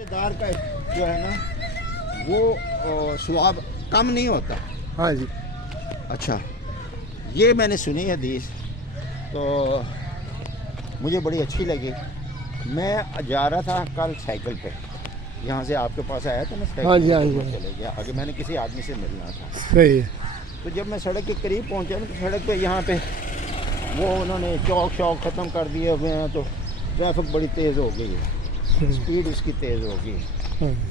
دار کا جو ہے نا وہ ثواب کم نہیں ہوتا. ہاں جی. اچھا یہ میں نے سنی حدیث تو مجھے بڑی اچھی لگی. میں جا رہا تھا کل سائیکل پہ, یہاں سے آپ کے پاس آیا تھا میں ہاں جی, ہاں سائیکل جی. پہ چلے گیا. آگے میں نے کسی آدمی سے ملنا تھا. صحیح ہے. تو جب میں سڑک کے قریب پہنچا نا تو سڑک پہ یہاں پہ وہ انہوں نے چوک ختم کر دیے ہوئے ہیں, تو ٹریفک بڑی تیز ہو گئی ہے, اسپیڈ اس کی تیز ہو گئی,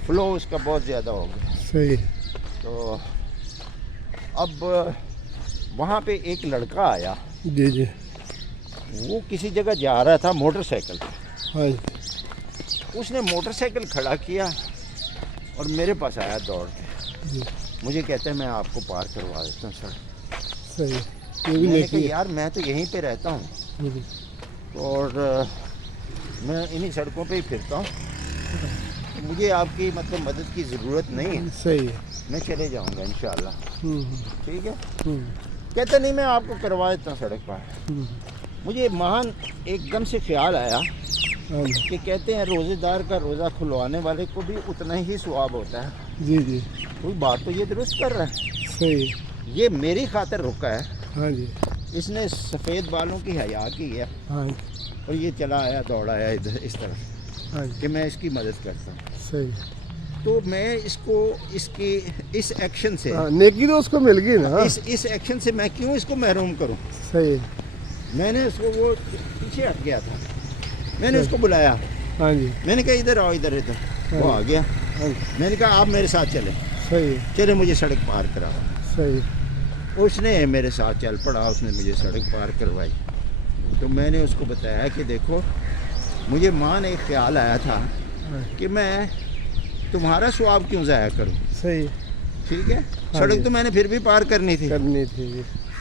فلو اس کا بہت زیادہ ہو گیا. صحیح. تو اب وہاں پہ ایک لڑکا آیا, جی جی. وہ کسی جگہ جا رہا تھا موٹر سائیکل پہ. ہاں جی. اس نے موٹر سائیکل کھڑا کیا اور میرے پاس آیا دوڑ کے. جی. مجھے کہتا ہے میں آپ کو پار کروا دیتا ہوں سر. صحیح. یہ بھی میں نے کہا نیکی ہے. یار میں تو یہیں پہ رہتا ہوں جی. اور میں انہی سڑکوں پہ ہی پھرتا ہوں, مجھے آپ کی مطلب مدد کی ضرورت نہیں ہے, صحیح ہے. میں چلے جاؤں گا انشاءاللہ. ٹھیک ہے. ہوں. کہتا نہیں میں آپ کو کروا دیتا ہوں سڑک پر. مجھے مہان ایک دم سے خیال آیا کہ کہتے ہیں روزے دار کا روزہ کھلوانے والے کو بھی اتنا ہی ثواب ہوتا ہے. جی جی. کوئی بات تو یہ درست کر رہا ہے. صحیح. یہ میری خاطر رکا ہے. ہاں جی. اس نے سفید بالوں کی حیا کی ہے ہاں جی. اور یہ چلا آیا دوڑ آیا ادھر اس طرف ہاں جی. کہ میں اس کی مدد کرتا ہوں. صحیح. تو میں اس کو اس کی اس ایکشن سے نیکی تو اس کو مل گئی نا. اس ایکشن سے میں کیوں اس کو محروم کروں. صحیح. میں نے اس کو, وہ پیچھے ہٹ گیا تھا, میں نے اس کو بلایا. ہاں جی. میں نے کہا ادھر آؤ, ادھر وہ آ گیا. میں نے کہا آپ میرے ساتھ چلیں. صحیح. چلے مجھے سڑک پار کراؤ. صحیح. اس نے میرے ساتھ چل پڑا, اس نے مجھے سڑک پار کروائی. تو میں نے اس کو بتایا کہ دیکھو مجھے ماں نے ایک خیال آیا تھا کہ میں تمہارا ثواب کیوں ضائع کروں. صحیح. ٹھیک ہے. سڑک تو میں نے پھر بھی پار کرنی تھی.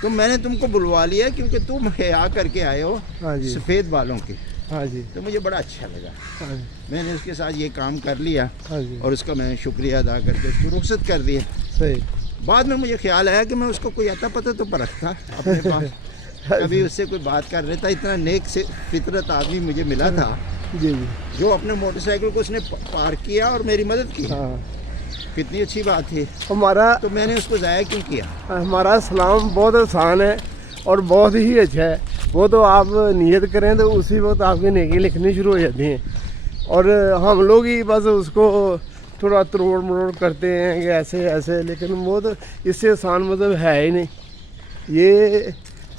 تو میں نے تم کو بلوا لیا کیونکہ تم حیا کر کے آئے ہو سفید بالوں کے. ہاں جی. تو مجھے بڑا اچھا لگا. میں نے اس کے ساتھ یہ کام کر لیا جی. اور اس کا میں شکریہ ادا کر کے اس کو رخصت کر دیا. صحیح. بعد میں مجھے خیال آیا کہ میں اس کو کوئی عطا پتہ تو پرکھتا اپنے پاس, ابھی اس سے کوئی بات کر رہتا. اتنا نیک سے فطرت آدمی مجھے ملا تھا. جی جی. جو اپنے موٹر سائیکل کو اس نے پار کیا اور میری مدد کی. کتنی اچھی بات تھی. تو میں نے اس کو ضائع کیوں کیا. ہمارا سلام بہت آسان ہے اور بہت ہی اچھا ہے. وہ تو آپ نیت کریں تو اسی وقت آپ کی نیکی لکھنی شروع ہو جاتی ہیں, اور ہم لوگ ہی بس اس کو تھوڑا تروڑ مروڑ کرتے ہیں کہ ایسے ایسے, لیکن وہ تو اس سے آسان مطلب ہے ہی نہیں. یہ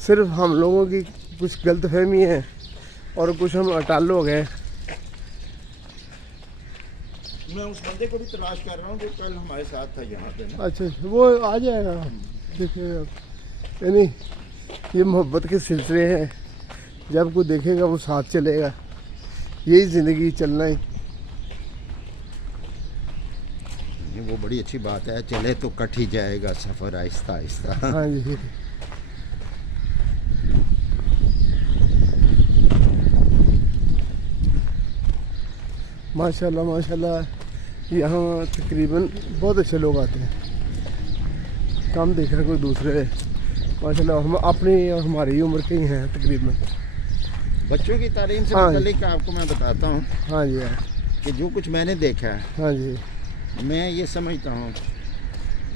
صرف ہم لوگوں کی کچھ غلط فہمی ہے اور کچھ ہم اٹل ہو گئے. میں اس بندے کو بھی تلاش کر رہا ہوں جو کل ہمارے ساتھ تھا یہاں پہ. اچھا وہ آ جائے گا. دیکھیے یعنی یہ محبت کے سلسلے ہیں, جب کوئی دیکھے گا وہ ساتھ چلے گا. یہی زندگی چلنا ہے. وہ بڑی اچھی بات ہے. چلے تو کٹ ہی جائے گا سفر آہستہ آہستہ. ہاں جی. ماشاء اللہ ماشاء اللہ. یہاں تقریباً بہت اچھے لوگ آتے ہیں. کم دیکھ رہے کوئی دوسرے. ماشاء اللہ ہم اپنی اور ہماری عمر کے ہی ہیں تقریباً. بچوں کی تعلیم سے متعلق آپ کو میں بتاتا ہوں. ہاں جی. کہ جو کچھ میں نے دیکھا ہے, ہاں جی, میں یہ سمجھتا ہوں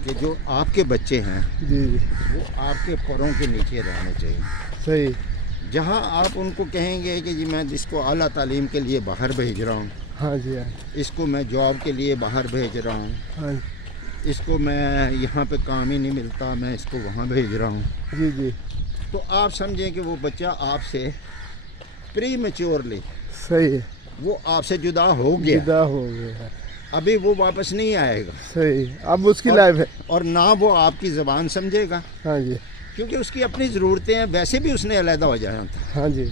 کہ جو آپ کے بچے ہیں جی جی, وہ آپ کے پروں کے نیچے رہنے چاہیے. صحیح. جہاں آپ ان کو کہیں گے کہ جی میں اس کو اعلیٰ تعلیم کے لیے باہر بھیج رہا ہوں, ہاں جی, اس کو میں جاب کے لیے باہر بھیج رہا ہوں, ہاں اس کو میں یہاں پہ کام ہی نہیں ملتا میں اس کو وہاں بھیج رہا ہوں, جی جی, تو آپ سمجھیں کہ وہ بچہ آپ سے پری میچورلی, صحیح, وہ آپ سے جدا ہو گیا, ابھی وہ واپس نہیں آئے گا. صحیح. اب اس کی لائف ہے, اور نہ وہ آپ کی زبان سمجھے گا. ہاں جی, کیونکہ اس کی اپنی ضرورتیں ہیں. ویسے بھی اس نے علیحدہ ہو جانا تھا. ہاں جی.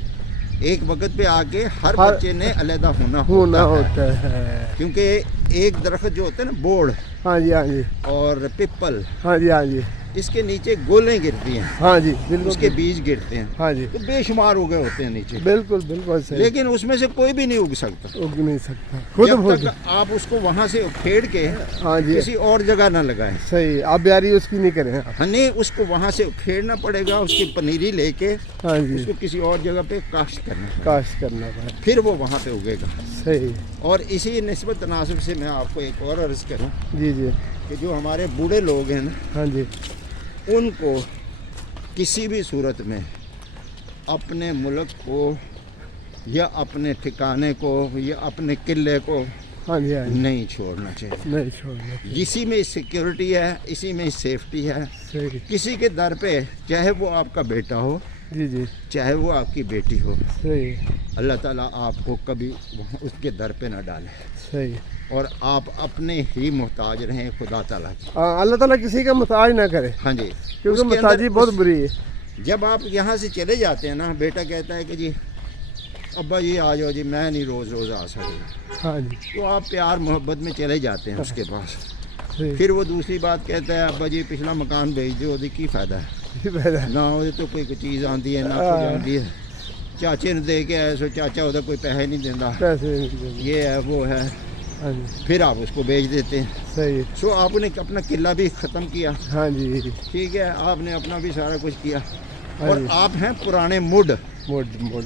ایک وقت پہ آ کے ہر بچے نے علیحدہ ہونا ہوتا ہے. کیونکہ ایک درخت جو ہوتا ہے نا, بوڑ, ہاں جی, ہاں جی, اور پپل, ہاں جی, ہاں جی, اس کے نیچے گولیں گرتی ہیں, ہاں جی بالکل, اس کے بیج گرتے ہیں, ہاں جی تو بے شمار اگے ہوتے ہیں نیچے, بالکل بالکل صحیح, لیکن اس میں سے کوئی بھی نہیں اگ سکتا اگ نہیں سکتا خود جب خود, تک آپ اس کو وہاں سے اکھیڑ کے ہاں جی کسی اور جگہ نہ لگائیں. صحیح, آپ بیاری اس کی نہیں کریں آپ, ہنی اس کو وہاں سے اکھیڑنا پڑے گا, اس کی پنیری لے کے ہاں اس جی کو کسی اور جگہ پہ کاشت کرنا پڑے گا, کاشت کرنا پڑے, پھر وہ وہاں پہ اگے گا. صحیح, اور اسی نسبت تناسب سے میں آپ کو ایک اور عرض کروں جی جی, کہ جو ہمارے بوڑھے لوگ ہیں نا, ہاں جی ان کو کسی بھی صورت میں اپنے ملک کو یا اپنے ٹھکانے کو یا اپنے قلعے کو ہاں جی, ہاں جی نہیں چھوڑنا چاہیے. نہیں چھوڑنا, اسی میں سیکیورٹی ہے, اسی میں سیفٹی ہے. صحیح, کسی کے در پہ چاہے وہ آپ کا بیٹا ہو, جی جی چاہے وہ آپ کی بیٹی ہو, صحیح, اللہ تعالیٰ آپ کو کبھی اس کے در پہ نہ ڈالے, صحیح, اور آپ اپنے ہی محتاج رہیں خدا تعالیٰ کی. اللہ تعالیٰ کسی کا محتاج نہ کرے, ہاں جی, کیونکہ اس کے اندر محتاجی بہت بری ہے. جب آپ یہاں سے چلے جاتے ہیں نا, بیٹا کہتا ہے کہ جی ابا جی آ جاؤ جی, میں نہیں روز روز آ سکتا, ہاں جی, تو آپ پیار محبت میں چلے جاتے ہیں اس کے پاس. صحیح, پھر وہ دوسری بات کہتا ہے ابا جی پچھلا مکان بھیج دو, کی فائدہ ہے, پیدا, نہ وہ تو کوئی چیز آتی ہے نہ کوئی آتی ہے, چاچے نے دے کے آئے سو چاچا وہ کوئی پیسے نہیں دینا, پیسے نہیں دیں, یہ ہے وہ ہے, ہاں جی پھر آپ اس کو بیچ دیتے ہیں. صحیح, سو آپ نے اپنا قلعہ بھی ختم کیا, ہاں جی, ٹھیک ہے, آپ نے اپنا بھی سارا کچھ کیا, ہاں اور جی, آپ ہیں پرانے مڈ, موڈ موڈ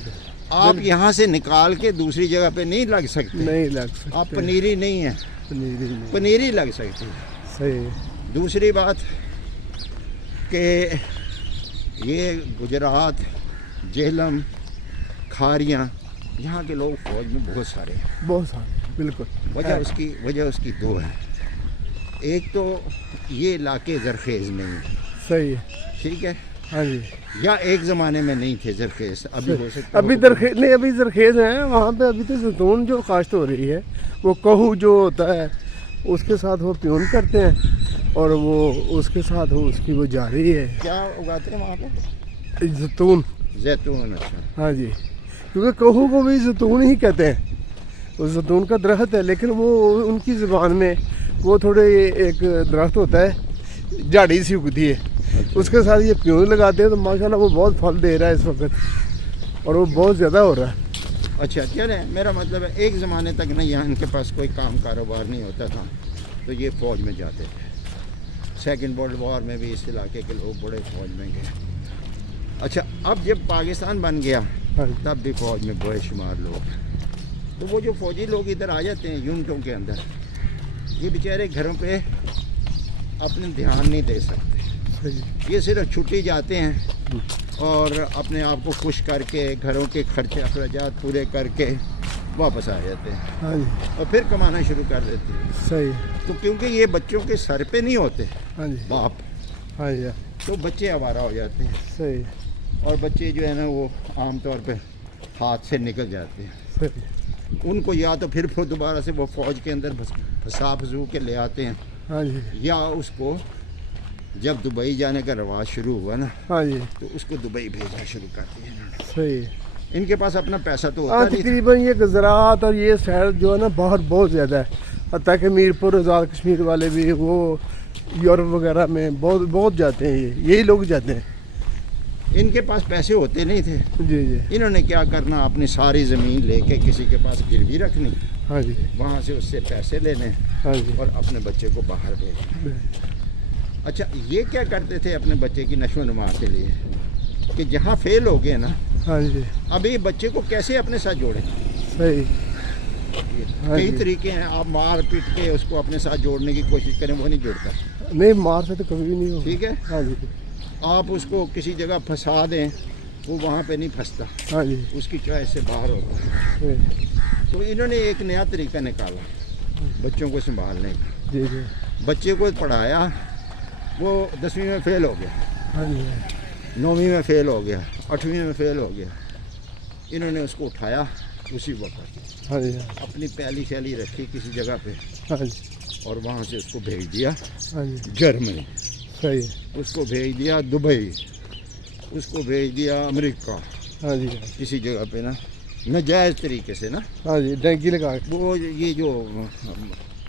آپ یہاں سے نکال کے دوسری جگہ پہ نہیں لگ سکتے, نہیں لگ سکتے, آپ پنیری نہیں ہیں, پنیری نہیں, پنیری لگ سکتی ہے. صحیح, دوسری بات کہ یہ گجرات, جہلم, کھاریاں, یہاں کے لوگ فوج میں بہت سارے ہیں. بہت سارے, بالکل, وجہ اس کی دو ہے. ایک تو یہ علاقے زرخیز نہیں ہیں, صحیح ہے, ٹھیک ہے, ہاں جی, یا ایک زمانے میں نہیں تھے زرخیز, ابھی ہو سکتا ابھی درخیز نہیں, ابھی زرخیز ہیں وہاں پہ. ابھی تو زیتون جو کاشت ہو رہی ہے وہ کہو جو ہوتا ہے اس کے ساتھ وہ پیون کرتے ہیں, اور وہ اس کے ساتھ وہ اس کی وہ جاری ہے. کیا اگاتے ہیں وہاں پہ؟ زیتون, زیتون. اچھا, ہاں جی, کیونکہ کہو کو بھی زیتون ہی کہتے ہیں, وہ زیتون کا درخت ہے, لیکن وہ ان کی زبان میں وہ تھوڑے ایک درخت ہوتا ہے جھاڑی سی اگتی ہے, اس کے ساتھ یہ پیون لگاتے ہیں, تو ماشاءاللہ وہ بہت پھل دے رہا ہے اس وقت, اور وہ بہت زیادہ ہو رہا ہے. اچھا, چلیں, میرا مطلب ہے ایک زمانے تک نا یہاں ان کے پاس کوئی کام کاروبار نہیں ہوتا تھا, تو یہ فوج میں جاتے تھے. سیکنڈ ورلڈ وار میں بھی اس علاقے کے لوگ بڑے فوج میں گئے. اچھا, اب جب پاکستان بن گیا تب بھی فوج میں بڑے شمار لوگ ہیں. تو وہ جو فوجی لوگ ادھر آ جاتے ہیں یونٹوں کے اندر, یہ بیچارے گھروں پہ اپنے دھیان نہیں دے سکتے, یہ صرف چھٹی جاتے ہیں اور اپنے آپ کو خوش کر کے گھروں کے خرچے اخراجات پورے کر کے واپس آ جاتے ہیں, ہاں جی, اور پھر کمانا شروع کر دیتے ہیں. صحیح, تو کیونکہ یہ بچوں کے سر پہ نہیں ہوتے ہاں جی, باپ, ہاں جی, تو بچے آوارہ ہو جاتے ہیں, صحیح, اور بچے جو ہے نا وہ عام طور پہ ہاتھ سے نکل جاتے ہیں. صحیح, ان کو یا تو پھر دوبارہ سے وہ فوج کے اندر پھنسا پھسو کے لے آتے ہیں, ہاں جی, یا اس کو جب دبئی جانے کا رواج شروع ہوا نا, ہاں جی, تو اس کو دبئی بھیجنا شروع کر دیا انہوں نے. صحیح. ان کے پاس اپنا پیسہ تو ہاں, ہوتا نہیں تھا. تقریباً یہ زراعت اور یہ شہر جو ہے نا باہر بہت زیادہ ہے, حتیٰ کہ میر پور آزاد کشمیر والے بھی وہ یورپ وغیرہ میں بہت جاتے ہیں, یہی لوگ جاتے ہیں. ان کے پاس پیسے ہوتے نہیں تھے, جی جی, انہوں نے کیا کرنا, اپنی ساری زمین لے کے کسی کے پاس گروی رکھنی, ہاں جی, وہاں سے اس سے پیسے لینے, ہاں جی, اور اپنے بچے کو باہر بھیجنا. اچھا, یہ کیا کرتے تھے اپنے بچے کی نشو و نما کے لیے, کہ جہاں فیل ہو گئے نا, ہاں جی, ابھی بچے کو کیسے اپنے ساتھ جوڑیں. صحیح, ہاں کئی جی. طریقے ہیں, آپ مار پیٹ کے اس کو اپنے ساتھ جوڑنے کی کوشش کریں, وہ نہیں جڑتا, نہیں, مار سے تو کبھی بھی نہیں ہوگا. ٹھیک ہے. ہاں جی, آپ اس کو کسی جگہ پھنسا دیں, وہ وہاں پہ نہیں پھنستا, ہاں جی, اس کی چوائس سے باہر ہوتا ہے. صحیح, تو انہوں نے ایک نیا طریقہ نکالا بچوں کو سنبھالنے کا. جی جی, بچے کو پڑھایا, وہ 10ویں میں فیل ہو گیا, ہاں جی, 9ویں میں فیل ہو گیا, 8ویں میں فیل ہو گیا. انہوں نے اس کو اٹھایا اسی وقت, ہاں جی, اپنی پہلی شیلی رکھی کسی جگہ پہ, ہاں جی, اور وہاں سے اس کو بھیج دیا ہاں جی, جرمنی, صحیح, اس کو بھیج دیا دبئی, اس کو بھیج دیا امریکہ, ہاں جی, کسی جگہ پہ نا ناجائز طریقے سے نا, ہاں جی, ڈینگی لگا کے, وہ یہ جو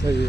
صحیح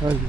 ہاں جی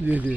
جی جی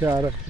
چار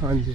ہاں جی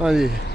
ہاں جی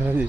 ہاں جی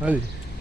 ہاں جی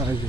ہاں جی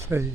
صحیح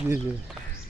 جی جی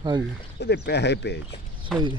ہاں جی ਉਹਦੇ ਪੈਸੇ ਭੇਜ। صحیح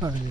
ہاں جی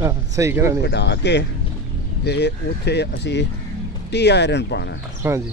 ہاں صحیح ਉਹ کرانے ਕਢਾ ਕੇ ਤੇ ਉੱਥੇ ਅਸੀਂ ਟੀ ਆਇਰਨ ਪਾਣਾ, ہاں جی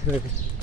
صحیح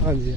ہاں جی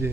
جی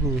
ہوں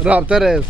رابطہ رہے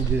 جی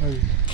ہاں جی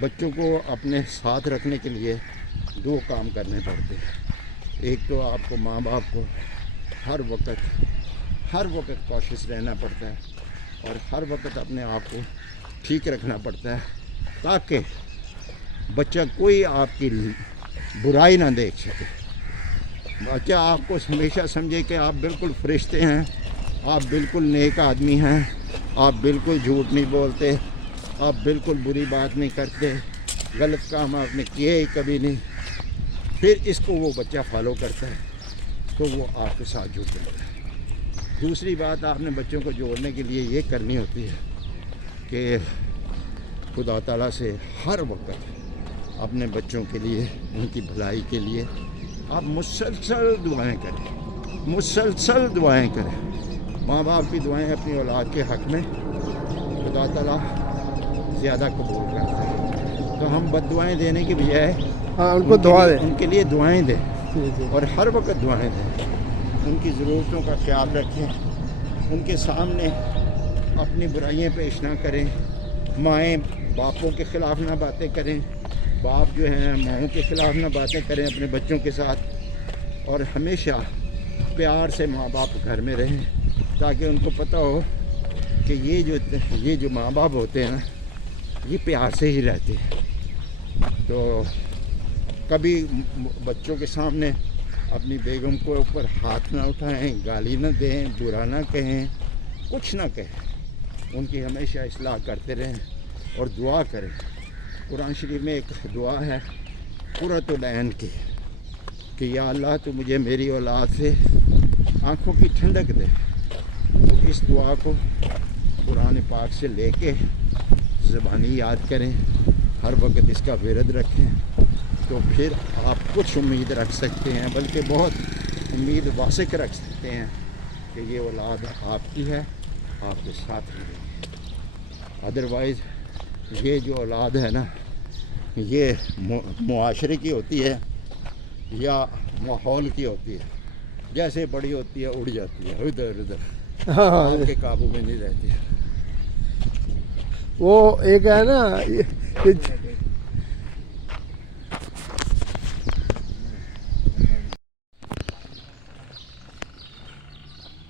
بچوں کو اپنے ساتھ رکھنے کے لیے دو کام کرنے پڑتے ہیں. ایک تو آپ کو ماں باپ کو ہر وقت کوشش رہنا پڑتا ہے اور ہر وقت اپنے آپ کو ٹھیک رکھنا پڑتا ہے تاکہ بچہ کوئی آپ کی برائی نہ دیکھ سکے. بچہ آپ کو ہمیشہ سمجھے کہ آپ بالکل فرشتے ہیں, آپ بالکل نیک آدمی ہیں, آپ بالکل جھوٹ نہیں بولتے, آپ بالکل بری بات نہیں کرتے, غلط کام آپ نے کیے ہی کبھی نہیں. پھر اس کو وہ بچہ فالو کرتا ہے تو وہ آپ کے ساتھ جڑ جاتا ہے. دوسری بات آپ نے بچوں کو جوڑنے کے لیے یہ کرنی ہوتی ہے کہ خدا تعالیٰ سے ہر وقت اپنے بچوں کے لیے, ان کی بھلائی کے لیے آپ مسلسل دعائیں کریں. ماں باپ کی دعائیں اپنی اولاد کے حق میں خدا تعالیٰ زیادہ قبول کرتا ہے. تو ہم بد دعائیں دینے کی بجائے ان کو دعا دیں, ان کے لیے دعائیں دیں جی. اور ہر وقت دعائیں دیں. ان کی ضرورتوں کا خیال رکھیں, ان کے سامنے اپنی برائیاں پیش نہ کریں. مائیں باپوں کے خلاف نہ باتیں کریں, باپ جو ہیں ماؤں کے خلاف نہ باتیں کریں اپنے بچوں کے ساتھ. اور ہمیشہ پیار سے ماں باپ گھر میں رہیں تاکہ ان کو پتہ ہو کہ یہ جو ماں باپ ہوتے ہیں نا, یہ پیار سے ہی رہتے ہیں. تو کبھی بچوں کے سامنے اپنی بیگم کو اوپر ہاتھ نہ اٹھائیں, گالی نہ دیں, برا نہ کہیں, کچھ نہ کہیں. ان کی ہمیشہ اصلاح کرتے رہیں اور دعا کریں. قرآن شریف میں ایک دعا ہے قرۃ العین کی کہ یا اللہ تو مجھے میری اولاد سے آنکھوں کی ٹھنڈک دے. تو اس دعا کو قرآن پاک سے لے کے زبانی یاد کریں, ہر وقت اس کا ورد رکھیں, تو پھر آپ کچھ امید رکھ سکتے ہیں, بلکہ بہت امید واثق رکھ سکتے ہیں کہ یہ اولاد آپ کی ہے, آپ کے ساتھ رہے گی. ادروائز یہ جو اولاد ہے نا, یہ معاشرے کی ہوتی ہے یا ماحول کی ہوتی ہے. جیسے بڑی ہوتی ہے اڑ جاتی ہے ادھر ادھر, آپ کے قابو میں نہیں رہتی. وہ ایک ہے نا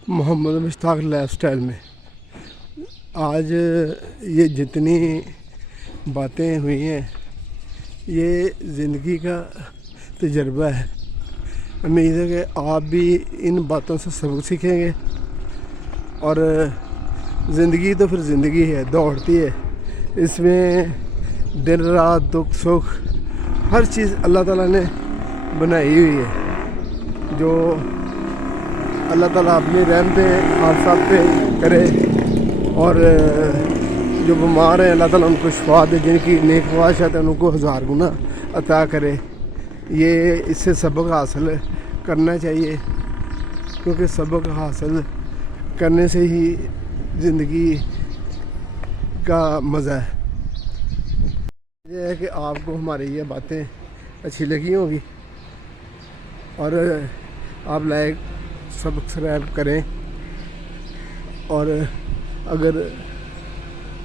محمد مشتاق لائف سٹائل میں آج یہ جتنی باتیں ہوئی ہیں یہ زندگی کا تجربہ ہے. امید ہے کہ آپ بھی ان باتوں سے سبق سیکھیں گے. اور زندگی تو پھر زندگی ہے, دوڑتی ہے, اس میں دن رات دکھ سکھ ہر چیز اللہ تعالیٰ نے بنائی ہوئی ہے. جو اللہ تعالیٰ اپنی رحم پہ آپ سب پہ کرے, اور جو بیمار ہیں اللہ تعالیٰ ان کو شفا دے, جن کی نیک خواہشات ہیں ان کو 1000 گنا عطا کرے. یہ اس سے سبق حاصل کرنا چاہیے, کیونکہ سبق حاصل کرنے سے ہی زندگی کا مزہ ہے. یہ ہے کہ آپ کو ہماری یہ باتیں اچھی لگی ہوں گی اور آپ لائک سبسکرائب کریں. اور اگر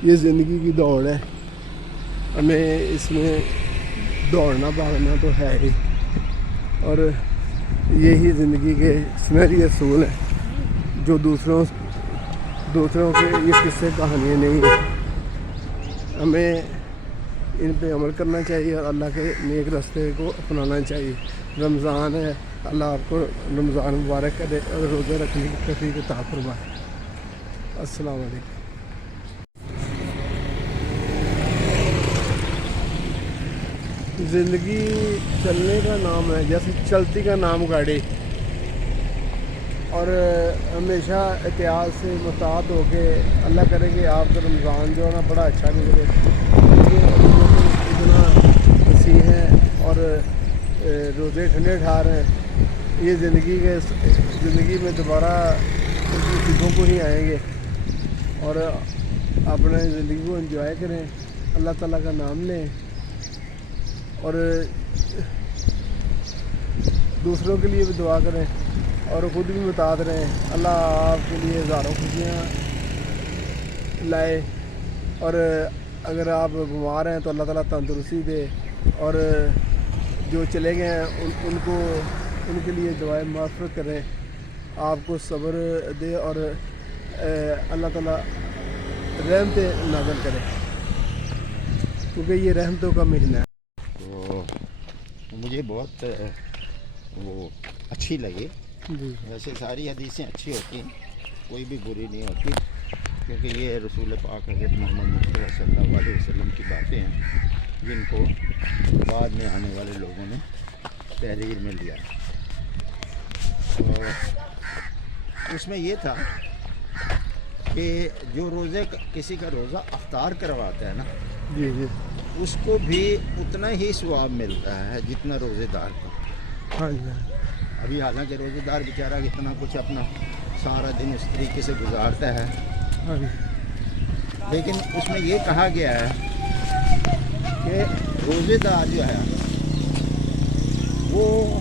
یہ زندگی کی دوڑ ہے, ہمیں اس میں دوڑنا بھاگنا تو ہے ہی, اور یہی زندگی کے سنہری اصول ہیں جو دوسروں کے یہ قصے کہانیاں نہیں ہیں. ہمیں ان پہ عمل کرنا چاہیے اور اللہ کے نیک راستے کو اپنانا چاہیے. رمضان ہے, اللہ آپ کو رمضان مبارک کرے اور روزہ رکھنے کی توفیق عطا فرمائے. السلام علیکم. زندگی چلنے کا نام ہے, جیسے چلتی کا نام گاڑی, اور ہمیشہ احتیاط سے محتاط ہو کے اللہ کرے کہ آپ کا رمضان جو ہے نا بڑا اچھا گزرے. اتنا وسیع ہے اور روزے ٹھنڈے ٹھار ہیں. یہ زندگی میں دوبارہ چیزوں کو ہی آئیں گے, اور اپنے زندگی کو انجوائے کریں, اللہ تعالیٰ کا نام لیں اور دوسروں کے لیے بھی دعا کریں اور خود بھی محتاط رہیں. اللہ آپ کے لیے ہزاروں خوشیاں لائے اور اگر آپ بیمار ہیں تو اللہ تعالیٰ تندرستی دے، اور جو چلے گئے ہیں ان کو ان کے لیے دعائیں مغفرت کریں، آپ کو صبر دے، اور اللہ تعالیٰ رحمت نازل کرے، کیونکہ یہ رحمتوں کا مہینہ ہے۔ تو مجھے بہت وہ اچھی لگی۔ جی ویسے ساری حدیثیں اچھی ہوتی ہیں، کوئی بھی بری نہیں ہوتی، کیونکہ یہ رسول پاک حضرت محمد مصطفیٰ صلی اللہ علیہ وسلم کی باتیں ہیں جن کو بعد میں آنے والے لوگوں نے تحریر میں لیا۔ اس میں یہ تھا کہ جو روزے کسی کا روزہ افطار کرواتا ہے نا، جی جی اس کو بھی اتنا ہی ثواب ملتا ہے جتنا روزے دار کو۔ ہاں جی ابھی حالانکہ روزے دار بیچارہ اتنا کچھ اپنا سارا دن اس طریقے سے گزارتا ہے، ہاں جی لیکن اس میں یہ کہا گیا ہے کہ روزے دار جو ہے وہ